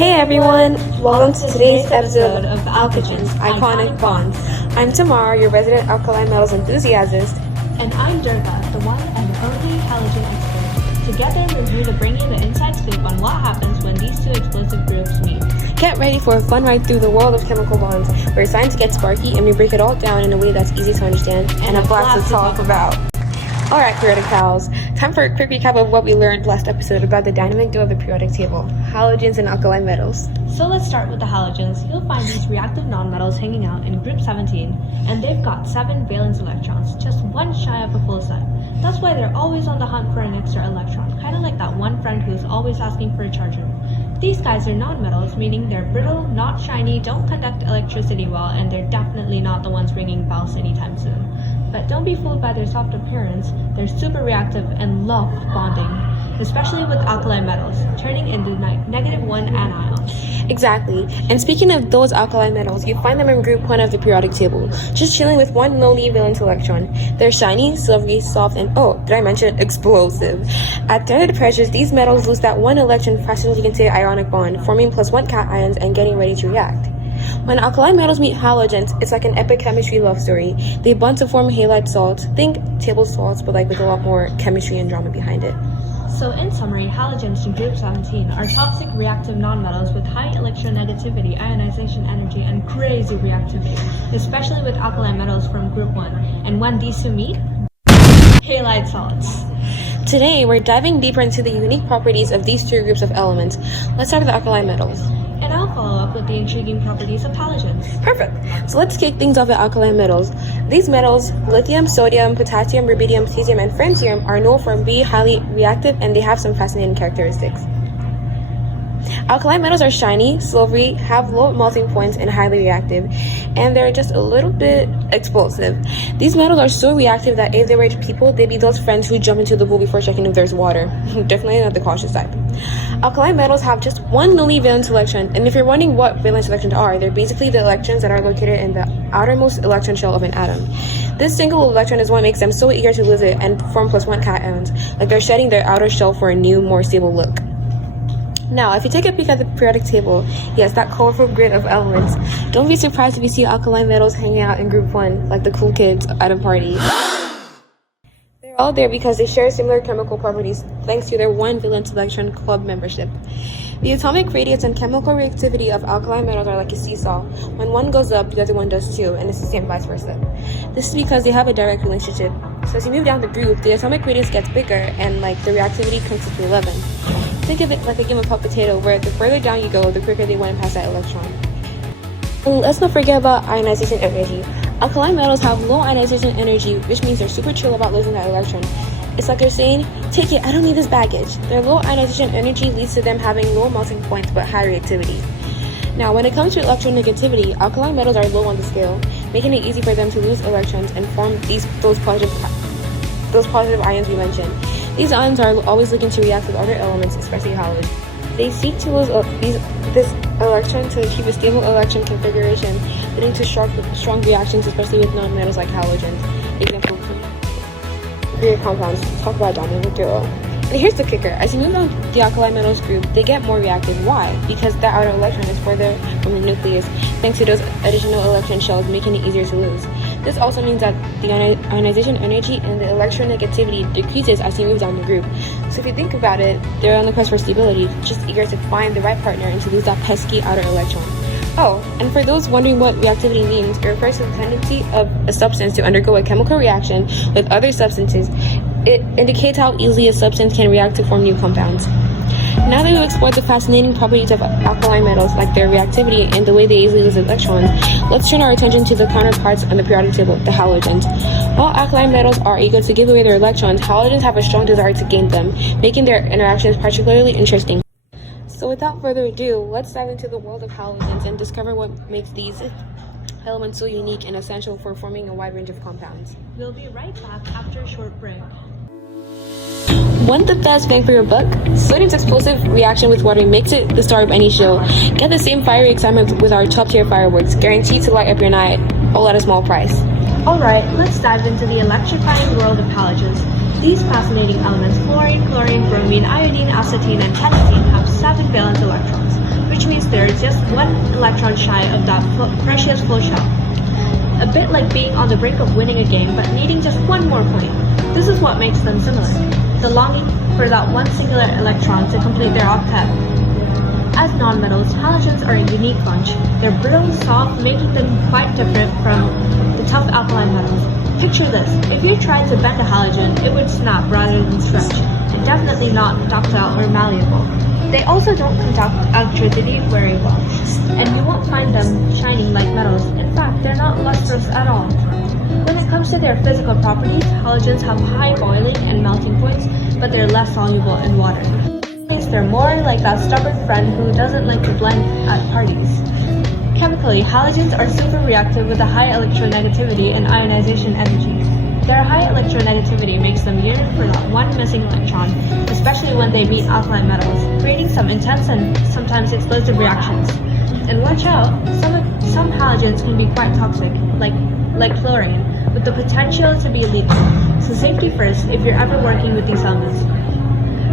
Hey everyone! Welcome to today's episode of Alkagens, Iconic Bonds. I'm Tamar, your resident alkaline metals enthusiast. And I'm Durga, the one and only halogen expert. Together, we're here to bring you the inside scoop on what happens when these two explosive groups meet. Get ready for a fun ride through the world of chemical bonds, where science gets sparky and we break it all down in a way that's easy to understand and a blast to talk about. Alright, periodic pals, time for a quick recap of what we learned last episode about the dynamic duo of the periodic table, halogens and alkaline metals. So let's start with the halogens. You'll find these reactive nonmetals hanging out in group 17, and they've got 7 valence electrons, just one shy of a full set. That's why they're always on the hunt for an extra electron, kind of like that one friend who's always asking for a charger. These guys are nonmetals, meaning they're brittle, not shiny, don't conduct electricity well, and they're definitely not the ones ringing bells anytime soon. But don't be fooled by their soft appearance. They're super reactive and love bonding, especially with alkaline metals, turning into -1 anions. Exactly. And speaking of those alkaline metals, you find them in group 1 of the periodic table, just chilling with one lowly valence electron. They're shiny, silvery, soft, and did I mention explosive? At targeted pressures, these metals lose that one electron faster than you can say ionic bond, forming +1 cations and getting ready to react. When alkaline metals meet halogens, it's like an epic chemistry love story. They bond to form halide salts. Think table salts, but with a lot more chemistry and drama behind it. So in summary, halogens in group 17 are toxic reactive nonmetals with high electronegativity, ionization energy, and crazy reactivity, especially with alkaline metals from group 1. And when these two meet, halide salts. Today, we're diving deeper into the unique properties of these two groups of elements. Let's start with the alkaline metals. And I'll follow up with the intriguing properties of halogens. Perfect. So let's kick things off with alkaline metals. These metals, lithium, sodium, potassium, rubidium, cesium, and francium, are known for being highly reactive, and they have some fascinating characteristics. Alkaline metals are shiny, silvery, have low melting points, and highly reactive, and they're just a little bit explosive. These metals are so reactive that if they were people, they'd be those friends who jump into the pool before checking if there's water. Definitely not the cautious type. Alkaline metals have just one lowly valence electron, and if you're wondering what valence electrons are, they're basically the electrons that are located in the outermost electron shell of an atom. This single electron is what makes them so eager to lose it and form +1 cations, like they're shedding their outer shell for a new, more stable look. Now, if you take a peek at the periodic table, yes, that colorful grid of elements, don't be surprised if you see alkaline metals hanging out in group 1, like the cool kids at a party. They're all there because they share similar chemical properties thanks to their one valence electron club membership. The atomic radius and chemical reactivity of alkaline metals are like a seesaw. When one goes up, the other one does too, and it's the same vice versa. This is because they have a direct relationship. So as you move down the group, the atomic radius gets bigger and the reactivity comes to 11. Think of it like a game of hot potato, where the further down you go, the quicker they want to pass that electron. And let's not forget about ionization energy. Alkaline metals have low ionization energy, which means they're super chill about losing that electron. It's like they're saying, take it, I don't need this baggage. Their low ionization energy leads to them having low melting points but high reactivity. Now, when it comes to electronegativity, alkaline metals are low on the scale, making it easy for them to lose electrons and form those positive ions we mentioned. These ions are always looking to react with other elements, especially halogens. They seek to lose this electron to keep a stable electron configuration, leading to strong reactions, especially with nonmetals like halogens. Example, create compounds. Talk about dynamic duo. And here's the kicker. As you move down the alkaline metals group, they get more reactive. Why? Because the outer electron is further from the nucleus, thanks to those additional electron shells, making it easier to lose. This also means that the ionization energy and the electronegativity decreases as you move down the group. So if you think about it, they're on the quest for stability, just eager to find the right partner and to lose that pesky outer electron. Oh, and for those wondering what reactivity means, it refers to the tendency of a substance to undergo a chemical reaction with other substances. It indicates how easily a substance can react to form new compounds. Now that we've explored the fascinating properties of alkaline metals, like their reactivity and the way they easily lose electrons, let's turn our attention to the counterparts on the periodic table, the halogens. While alkaline metals are eager to give away their electrons, halogens have a strong desire to gain them, making their interactions particularly interesting. So without further ado, let's dive into the world of halogens and discover what makes these elements so unique and essential for forming a wide range of compounds. We'll be right back after a short break. Want the best bang for your buck? Sodium's explosive reaction with water makes it the star of any show. Get the same fiery excitement with our top-tier fireworks, guaranteed to light up your night, all at a small price. Alright, let's dive into the electrifying world of halogens. These fascinating elements, fluorine, chlorine, bromine, iodine, acetine, and tennessine, have 7 valence electrons, which means they're just one electron shy of that precious full shell. A bit like being on the brink of winning a game but needing just one more point. This is what makes them similar. The longing for that one singular electron to complete their octet. As nonmetals, halogens are a unique bunch. They're brittle, soft, making them quite different from the tough alkaline metals. Picture this, if you tried to bend a halogen, it would snap rather than stretch, and definitely not ductile or malleable. They also don't conduct electricity very well, and you won't find them shining like metals. In fact, they're not lustrous at all. When it comes to their physical properties, halogens have high boiling and melting points, but they're less soluble in water. They're more like that stubborn friend who doesn't like to blend at parties. Chemically, halogens are super reactive with a high electronegativity and ionization energy. Their high electronegativity makes them yearn for that one missing electron, especially when they meet alkaline metals, creating some intense and sometimes explosive reactions. And watch out, some halogens can be quite toxic, like fluorine, with the potential to be lethal. So safety first if you're ever working with these elements.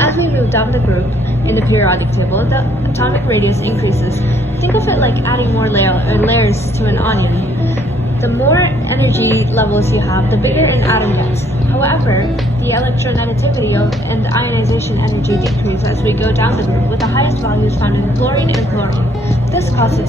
As we move down the group in the periodic table, the atomic radius increases. Think of it like adding more layers to an onion. The more energy levels you have, the bigger an atom gets. However, the electronegativity and ionization energy decrease as we go down the group, with the highest values found in chlorine and chlorine. This causes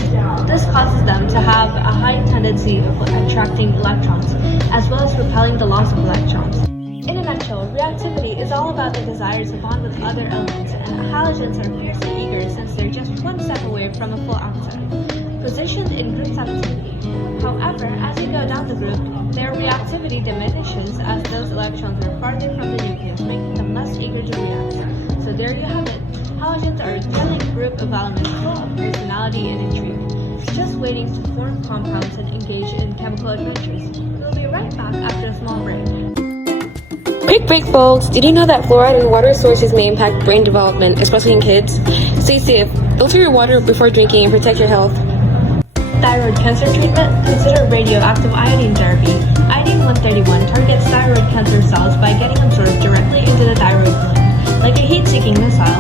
them to have a high tendency of attracting electrons, as well as repelling the loss of electrons. In a nutshell, reactivity is all about the desire to bond with other elements, and halogens are fiercely eager since they're just one step away from a full octet, positioned in group 17. However, as you go down the group, their reactivity diminishes as those electrons are farther from the nucleus, making them less eager to react. So there you have it. Halogens are a thrilling group of elements full of personality and intrigue, just waiting to form compounds and engage in chemical adventures. We'll be right back after a small break. Quick break, folks. Did you know that fluoride in water sources may impact brain development, especially in kids? Stay safe. Filter your water before drinking and protect your health. Thyroid cancer treatment? Consider radioactive iodine therapy. Iodine-131 targets thyroid cancer cells by getting absorbed directly into the thyroid gland, like a heat-seeking missile,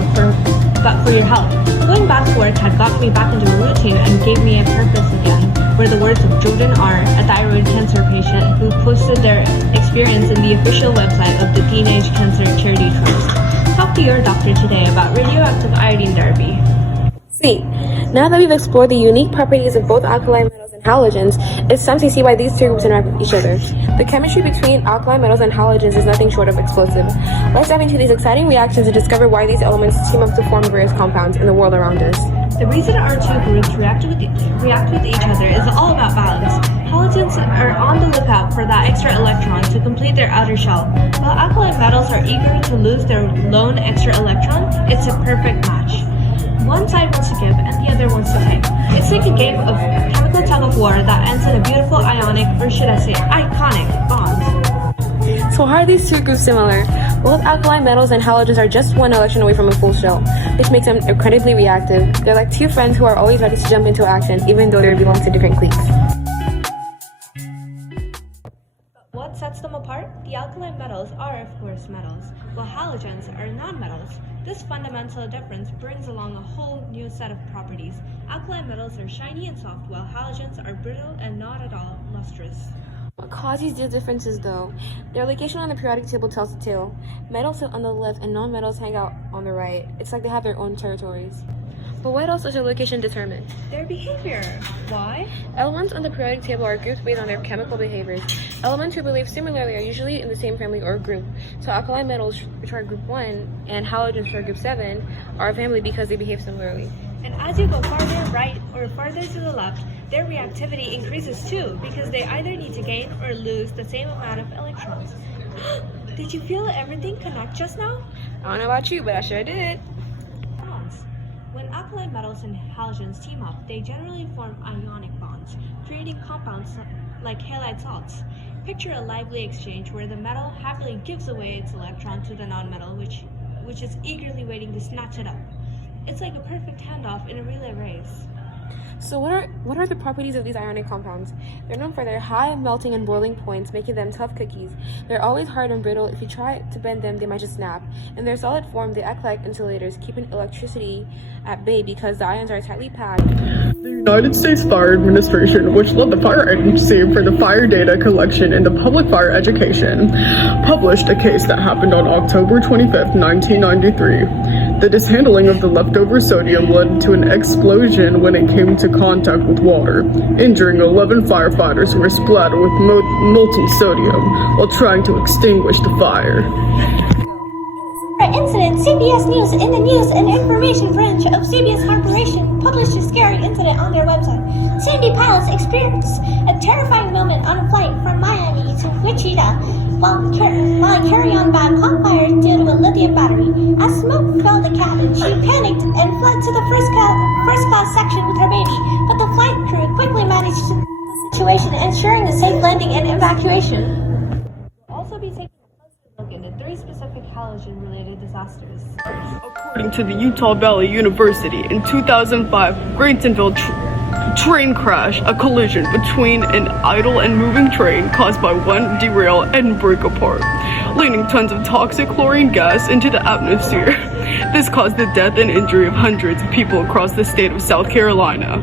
but for your health. Going back to work had got me back into a routine and gave me a purpose again, were the words of Jordan R., a thyroid cancer patient who posted their experience in the official website of the Teenage Cancer Charity Trust. Talk to your doctor today about radioactive iodine therapy. See, now that we've explored the unique properties of both alkaline metals and halogens, it's time to see why these two groups interact with each other. The chemistry between alkaline metals and halogens is nothing short of explosive. Let's dive into these exciting reactions and discover why these elements team up to form various compounds in the world around us. The reason our two groups react with each other is all about balance. Halogens are on the lookout for that extra electron to complete their outer shell, while alkaline metals are eager to lose their lone extra electron. It's a perfect match. One side wants to give and the other wants to take. It's like a game of chemical tug-of-war that ends in a beautiful ionic, or should I say iconic, bond. So how are these two groups similar? Both alkaline metals and halogens are just one electron away from a full shell, which makes them incredibly reactive. They're like two friends who are always ready to jump into action, even though they belong to different cliques. What sets them apart? The alkaline metals are, of course, metals, while halogens are nonmetals. This fundamental difference brings along a whole new set of properties. Alkaline metals are shiny and soft, while halogens are brittle and not at all lustrous. What causes these differences, though? Their location on the periodic table tells the tale. Metals sit on the left and non-metals hang out on the right. It's like they have their own territories. But what else does their location determine? Their behavior. Why? Elements on the periodic table are grouped based on their chemical behaviors. Elements who behave similarly are usually in the same family or group. So alkaline metals, which are group 1, and halogens, which are group 7, are a family because they behave similarly. And as you go farther right or farther to the left, their reactivity increases too, because they either need to gain or lose the same amount of electrons. Did you feel everything connect just now? I don't know about you, but I sure did. Bonds. When alkaline metals and halogens team up, they generally form ionic bonds, creating compounds like halide salts. Picture a lively exchange where the metal happily gives away its electron to the nonmetal, which is eagerly waiting to snatch it up. It's like a perfect handoff in a relay race. So what are the properties of these ionic compounds? They're known for their high melting and boiling points, making them tough cookies. They're always hard and brittle. If you try to bend them, they might just snap. In their solid form, they act like insulators, keeping electricity at bay because the ions are tightly packed. The United States Fire Administration, which led the fire agency for the fire data collection into public fire education, published a case that happened on October 25, 1993. The dishandling of the leftover sodium led to an explosion when it came to contact with water, injuring 11 firefighters who were splattered with molten sodium while trying to extinguish the fire. Incident, CBS News in the News and Information branch of CBS Corporation published a scary incident on their website. Sandy pilots experienced a terrifying moment on a flight from Miami to Wichita while a carry-on bag caught fire due to a lithium battery. As smoke filled the cabin, she panicked and fled to the first class section with her baby, but the flight crew quickly managed the situation, ensuring a safe landing and evacuation. We'll also be taking a closer look into 3 specific halogen-related disasters. According to the Utah Valley University, in 2005, Graytonville train crash, a collision between an idle and moving train caused by one derail and break apart, leading tons of toxic chlorine gas into the atmosphere. This caused the death and injury of hundreds of people across the state of South Carolina.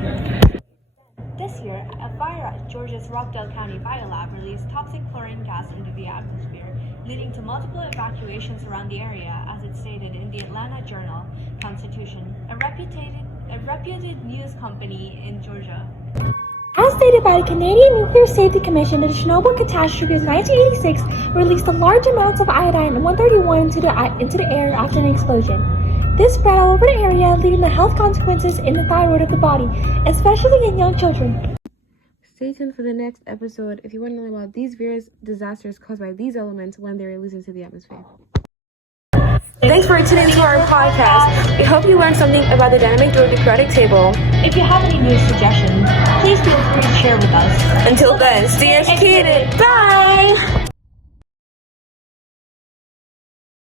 This year, a fire at Georgia's Rockdale County Biolab released toxic chlorine gas into the atmosphere, leading to multiple evacuations around the area, as it stated in the Atlanta Journal-Constitution, a reputed news company in Georgia. As stated by the Canadian Nuclear Safety Commission, the Chernobyl catastrophe of 1986 released a large amounts of iodine-131 into the air after an explosion. This spread all over the area, leading to health consequences in the thyroid of the body, especially in young children. Stay tuned for the next episode if you want to know about these various disasters caused by these elements when they're released into the atmosphere. Thanks for tuning into our podcast. We hope you learned something about the dynamic dual periodic table. If you have any news suggestions, please feel free to share with us. Until then, stay educated. Bye!